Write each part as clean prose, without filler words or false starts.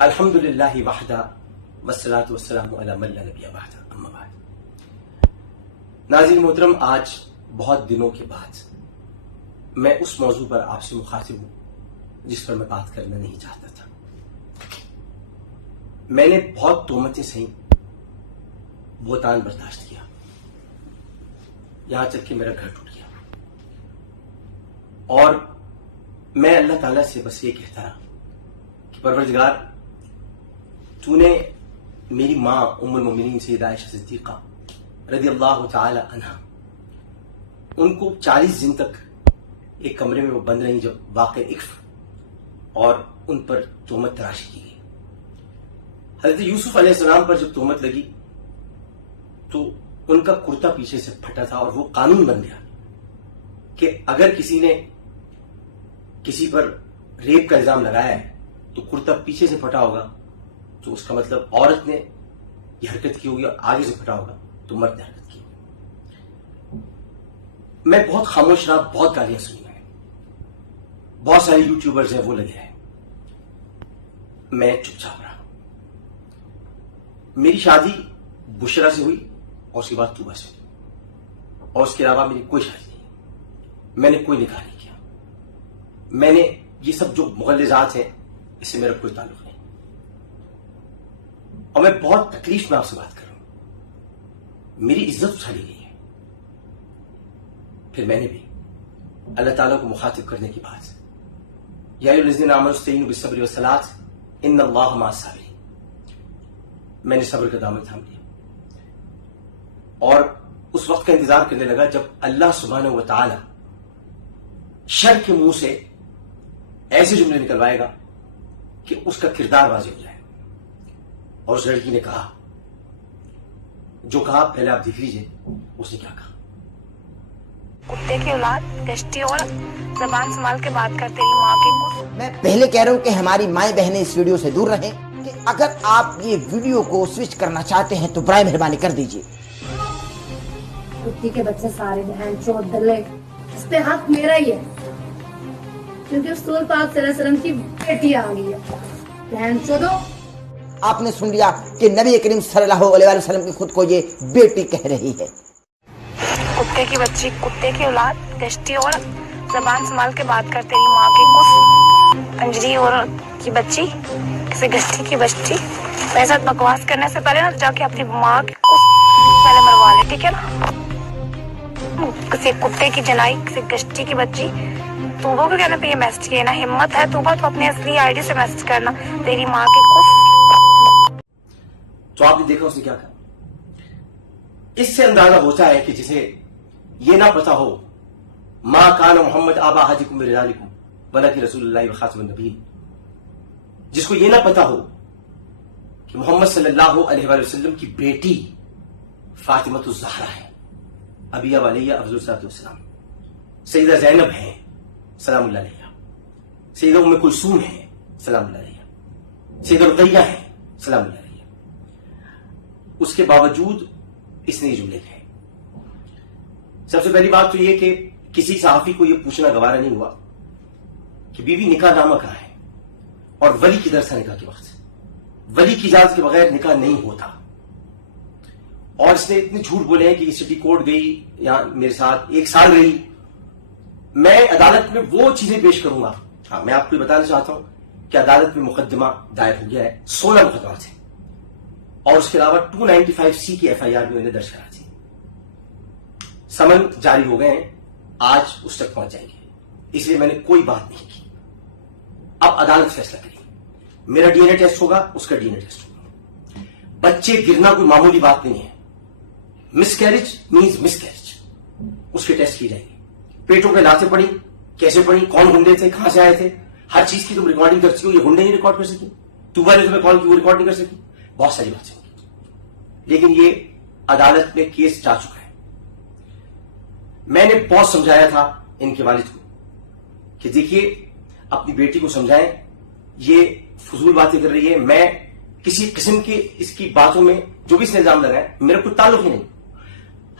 الحمدللہ وحدہ والصلاۃ والسلام علی من لا نبی بعدہ اما بعد۔ ناظرین محترم، آج بہت دنوں کے بعد میں اس موضوع پر آپ سے مخاطب ہوں جس پر میں بات کرنا نہیں چاہتا تھا۔ میں نے بہت تہمتیں سہیں، بہتان برداشت کیا، یہاں تک کہ میرا گھر ٹوٹ گیا، اور میں اللہ تعالیٰ سے بس یہ کہتا رہا کہ پروردگار، تو نے میری ماں ام المومنین سیدہ عائشہ صدیقہ رضی اللہ تعالی عنہا، ان کو 40 دن تک ایک کمرے میں وہ بند رہیں جب واقع اکف اور ان پر تہمت تراشی کی گئی۔ حضرت یوسف علیہ السلام پر جب تہمت لگی تو ان کا کرتا پیچھے سے پھٹا تھا، اور وہ قانون بن گیا کہ اگر کسی نے کسی پر ریپ کا الزام لگایا ہے تو کرتا پیچھے سے پھٹا ہوگا تو اس کا مطلب عورت نے یہ حرکت کی ہوگی، اور آگے سے پھٹا ہوگا تو مرد نے حرکت کی ہوگی۔ میں بہت خاموش رہا، بہت گالیاں سنی میں، بہت سارے یوٹیوبرز ہیں وہ لگے ہیں، میں چپ چاپ رہا۔ میری شادی بشرا سے ہوئی اور اس کے بعد طوبہ سے ہوئی، اور اس کے علاوہ میری کوئی شادی نہیں، میں نے کوئی نکاح نہیں کیا، میں نے یہ سب جو مغلظات ہیں اس سے میرا کوئی تعلق نہیں، اور میں بہت تکلیف میں آپ سے بات کر رہا ہوں، میری عزت اچھالی گئی ہے۔ پھر میں نے بھی اللہ تعالیٰ کو مخاطب کرنے کی بات، یا ایھا الذین آمنوا استعینوا بالصبر والصلاۃ ان اللہ مع الصابرین، میں نے صبر کا دامن تھام لیا اور اس وقت کا انتظار کرنے لگا جب اللہ سبحانہ و تعالی شر کے منہ سے ایسے جملے نکلوائے گا کہ اس کا کردار واضح ہو جائے۔ اور اس لڑکی نے کہا جو کہا، پہلے آپ دیکھ لیجئے اس نے کیا کہا۔ کتے کی اولاد گشتی اور زبان سنبھال کے بات کر تیری ماں کی۔ میں پہلے کہہ رہا ہوں کہ ہماری مائیں بہنیں اس ویڈیو سے دور رہیں، کہ اگر آپ یہ ویڈیو کو سوئچ کرنا چاہتے ہیں تو برائے مہربانی کر دیجئے۔ کتی کے بچے سارے بہن چود دلے، اس پہ حق میرا ہی ہے کیونکہ رسول پاک صلی اللہ علیہ وسلم کی بیٹی آ گئی ہے۔ بہن چودو، آپ نے سن لیا کہ نبی کریم صلی اللہ علیہ وسلم کی خود کو یہ بیٹی کہہ رہی ہے۔ کتے کی بچی، کتے کی اولاد گشتی اور زبان سنبھال کے بات کر تیری ماں کی کس پنجری اور کی بچی، کسی گشتی کی بچی۔ میرے ساتھ بکواس کرنے سے پہلے نا جا کے اپنی ماں کی کس پہلے مروا لے، ٹھیک ہے نا؟ کسی کتے کی جنائی، کسی گشتی کی بچی۔ توبہ کو کہنا پہ یہ میسج کیا نا، ہمت ہے توبہ تو اپنی اصلی آئی ڈی سے میسج کرنا، تیری ماں کی کس۔ تو آپ نے دیکھا اس نے کیا کہا۔ اس سے اندازہ ہوتا ہے کہ جسے یہ نہ پتا ہو ما کان محمد آبا احدکم من رجالکم ولکن رسول اللہ وخاتم النبیین، جس کو یہ نہ پتا ہو کہ محمد صلی اللہ علیہ وآلہ وسلم کی بیٹی فاطمہ الزہرا ہے، ابیہ ولیہ افضل الصلاۃ والسلام، سیدہ زینب ہیں سلام اللہ علیہ، سیدہ ام کلثوم ہیں سلام اللہ علیہ، سیدہ رقیہ ہیں سلام اللہ علیہ، اس کے باوجود اس نے یہ جملے کہے۔ سب سے پہلی بات تو یہ کہ کسی صحافی کو یہ پوچھنا گوارا نہیں ہوا کہ بیوی نکاح نامہ کہاں ہے، اور ولی کدھر سے نکاح کے وقت، ولی کی اجازت کے بغیر نکاح نہیں ہوتا۔ اور اس نے اتنے جھوٹ بولے ہیں کہ یہ سٹی کورٹ گئی، یہاں میرے ساتھ 1 سال رہی۔ میں عدالت میں وہ چیزیں پیش کروں گا۔ ہاں، میں آپ کو بتانا چاہتا ہوں کہ عدالت میں مقدمہ دائر ہو گیا ہے، 16 مقدمات ہیں، اور اس کے علاوہ 295C کی FIR بھی انہیں درج کرا دی، سمن جاری ہو گئے ہیں، آج اس تک پہنچ جائیں گے، اس لیے میں نے کوئی بات نہیں کی۔ اب عدالت فیصلہ کرے گی، میرا ڈی این اے ٹیسٹ ہوگا، اس کا ڈی این اے ٹیسٹ ہوگا۔ بچے گرنا کوئی معمولی بات نہیں ہے، مس کیریج مینز مس کیریج، اس کے ٹیسٹ کی جائیں گے۔ پیٹوں پہ لاتیں پڑی، کیسے پڑی، کون گنڈے تھے، کہاں سے آئے تھے، ہر چیز کی تم ریکارڈنگ کرتی ہو، یہ گنڈے نہیں ریکارڈ کر سکی، طوبہ نے تمہیں کال کی وہ ریکارڈ نہیں کر سکی، بہت ساری باتیں ہوگی، لیکن یہ عدالت میں کیس جا چکا ہے۔ میں نے بہت سمجھایا تھا ان کے والد کو کہ دیکھیے اپنی بیٹی کو سمجھائیں، یہ فضول باتیں کر رہی ہے، میں کسی قسم کی اس کی باتوں میں جو بھی اس نے الزام لگائے میرا کوئی تعلق ہی نہیں۔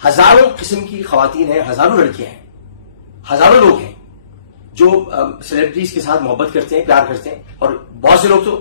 ہزاروں قسم کی خواتین ہیں، ہزاروں لڑکیاں ہیں، ہزاروں لوگ ہیں جو سیلیبریٹیز کے ساتھ محبت کرتے ہیں، پیار کرتے ہیں، اور بہت سے لوگ تو